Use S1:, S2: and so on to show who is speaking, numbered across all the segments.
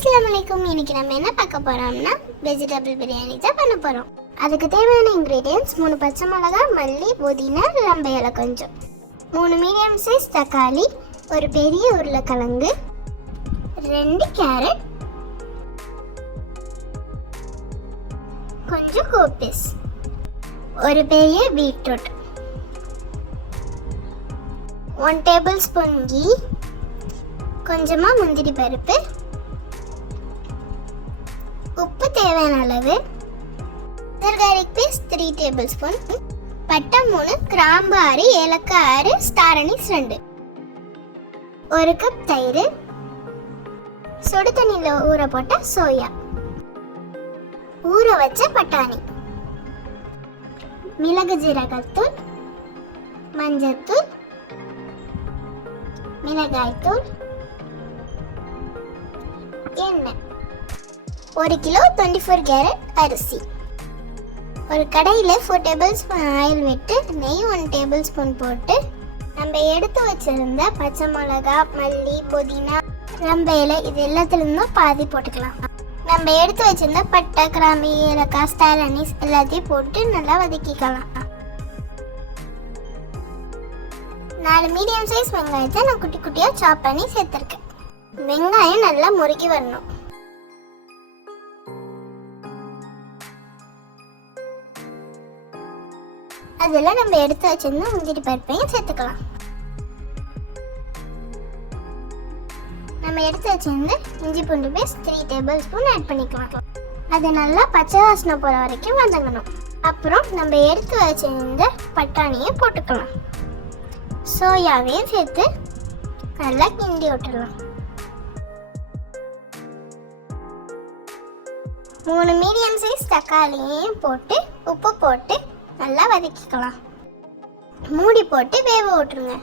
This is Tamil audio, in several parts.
S1: அஸ்லாம் வலைக்கும் இன்னைக்கு நம்ம என்ன பார்க்க போறோம்னா வெஜிடபிள் பிரியாணி தான் பண்ண போறோம். அதுக்கு தேவையான இன்க்ரீடியன்ஸ் மூணு பச்சை மிளகா மல்லி புதினா லம்ப இலை கொஞ்சம். மூணு மீடியம் சைஸ் தக்காளி ஒரு பெரிய உருளைக்கிழங்கு ரெண்டு கேரட் கொஞ்சம் கோபிஸ் ஒரு பெரிய beetroot one tablespoon ghee கொஞ்சமாக முந்திரி பருப்பு உப்பு தேவையான அளவு garlic paste three tablespoon பட்டை மூணு கிராம்பு ஆறு ஏலக்காய் ஆறு ஸ்டார் அனிஸ் ரெண்டு. ஒரு கப் தயிர் சுடு தண்ணியில் ஊற போட்ட சோயா ஊற வச்ச பட்டாணி. மிளகு ஜீரகத்தூள் மஞ்சத்தூள் மிளகாய்த்தூள் எண்ணெய். ஒரு கிலோ டுவெண்ட்டி ஃபோர் கேரட் அரிசி. ஒரு கடையில் ஃபோர் டேபிள் ஸ்பூன் ஆயில் விட்டு நெய் ஒன் டேபிள் ஸ்பூன் போட்டு நம்ம எடுத்து வச்சுருந்த பச்சை மிளகா மல்லி புதினா ரம்ப இலை இது எல்லாத்துலேருந்தும் பாதி போட்டுக்கலாம். நம்ம எடுத்து வச்சுருந்த பட்டை கிராம்பு ஏலக்காய் ஸ்டார் அனீஸ் எல்லாத்தையும் போட்டு நல்லா வதக்கிக்கலாம். நாலு மீடியம் சைஸ் வெங்காயத்தை நான் குட்டி குட்டியாக சாப் பண்ணி சேர்த்துருக்கேன். வெங்காயம் நல்லா முறுக்கி வரணும். அதெல்லாம் நம்ம எடுத்து வச்சிருந்தா முந்திரி பருப்பையும் சேர்த்துக்கலாம். நம்ம எடுத்து வச்சிருந்து இஞ்சி பூண்டு paste three tablespoon add பண்ணிக்கலாம். அது நல்லா பச்சை வாசனை போகிற வரைக்கும் வதங்கணும். அப்புறம் நம்ம எடுத்து வச்சிருந்த பட்டாணியை போட்டுக்கலாம். சோயாவையும் சேர்த்து நல்லா கிண்டி விட்டுடலாம். மூணு மீடியம் சைஸ் தக்காளியையும் போட்டு உப்பு போட்டு நல்லா வதக்கிக்கலாம். மூடி போட்டு வேக விட்டுருங்க.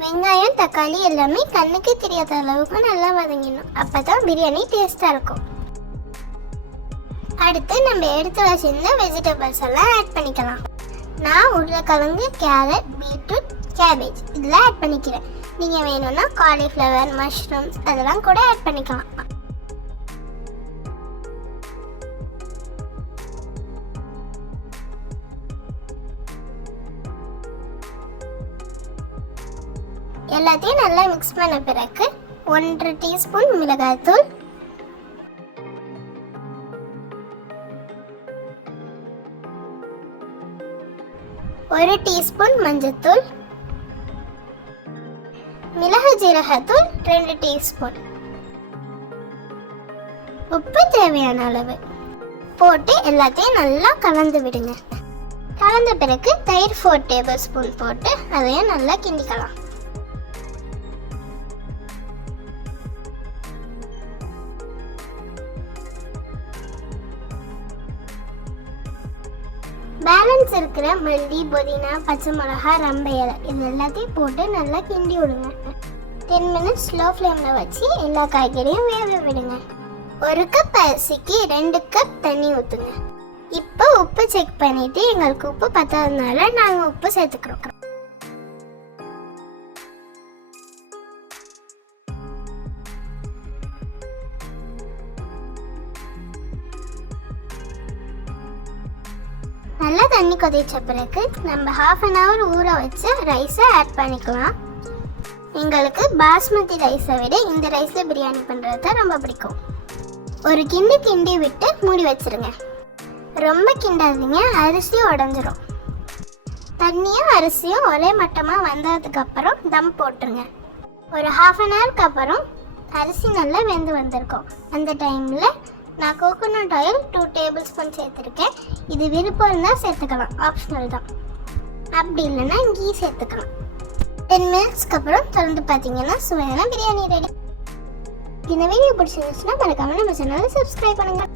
S1: வெங்காயம் தக்காளி எல்லாமே கண்ணுக்கு தெரியாத அளவுக்கு நல்லா வதங்கிடணும் அப்போ தான் பிரியாணி டேஸ்ட்டாக இருக்கும். அடுத்து நம்ம எடுத்து வச்சிருந்த வெஜிடபிள்ஸ் எல்லாம் ஆட் பண்ணிக்கலாம். நான் உருளைக்கிழங்கு கேரட் பீட்ரூட் கேபேஜ் இதெல்லாம் ஆட் பண்ணிக்கிறேன். நீங்கள் வேணும்னா காலிஃப்ளவர் மஷ்ரூம்ஸ் அதெல்லாம் கூட ஆட் பண்ணிக்கலாம். எல்லாத்தையும் நல்லா மிக்ஸ் பண்ண பிறகு ஒன்றரை டீஸ்பூன் மிளகாய்த்தூள். ஒரு டீஸ்பூன் மஞ்சத்தூள். மிளகு ஜீரகத்தூள் ரெண்டு டீஸ்பூன் உப்பு தேவையான அளவு. போட்டு எல்லாத்தையும் நல்லா கலந்து விடுங்க. கலந்த பிறகு தயிர் ஃபோர் டேபிள் ஸ்பூன் போட்டு அதையும் நல்லா கிண்டிக்கலாம். பேலன்ஸ் இருக்கிற மல்லி புதினா பச்சை மிளகா ரம்ப இலை. இது எல்லாத்தையும் போட்டு நல்லா கிண்டி விடுங்க. டென் மினிட்ஸ் ஸ்லோ ஃப்ளேமில் வச்சு எல்லா காய்கறியும் வேக விடுங்க. ஒரு கப் அரிசிக்கு ரெண்டு கப் தண்ணி ஊற்றுங்க இப்போ உப்பு செக் பண்ணிவிட்டு எங்களுக்கு உப்பு பத்தாததுனால நாங்கள் உப்பு சேர்த்துக்கிறோம் நல்லா தண்ணி கொதிச்ச பிறகு நம்ம ஹாஃப் அன் ஹவர் ஊற வச்சு ரைஸை ஆட் பண்ணிக்கலாம். எங்களுக்கு பாஸ்மதி ரைஸை விட இந்த ரைஸில் பிரியாணி பண்ணுறது தான் ரொம்ப பிடிக்கும். ஒரு கிண்டி கிண்டி விட்டு மூடி வச்சிருங்க. ரொம்ப கிண்டாதீங்க அரிசி உடஞ்சிரும். தண்ணியும் அரிசியும் ஒரே மட்டமாக வந்ததுக்கப்புறம் தம் போட்டுருங்க. ஒரு ஹாஃப் அன் ஹவருக்கு அப்புறம் அரிசி நல்லா வெந்து வந்திருக்கும். அந்த டைமில் நான் coconut oil two tablespoon சேர்த்துருக்கேன். இது விருப்பம் இருந்தால் சேர்த்துக்கலாம். ஆப்ஷனல் தான். அப்படி இல்லைன்னா கீ சேர்த்துக்கலாம். டென் மினிட்ஸ்க்கு அப்புறம் திறந்து பார்த்தீங்கன்னா சுவையான பிரியாணி ரெடி இந்த வீடியோ பிடிச்சிருந்துச்சுன்னா மறக்காம நம்ம சேனலை சப்ஸ்கிரைப் பண்ணுங்கள்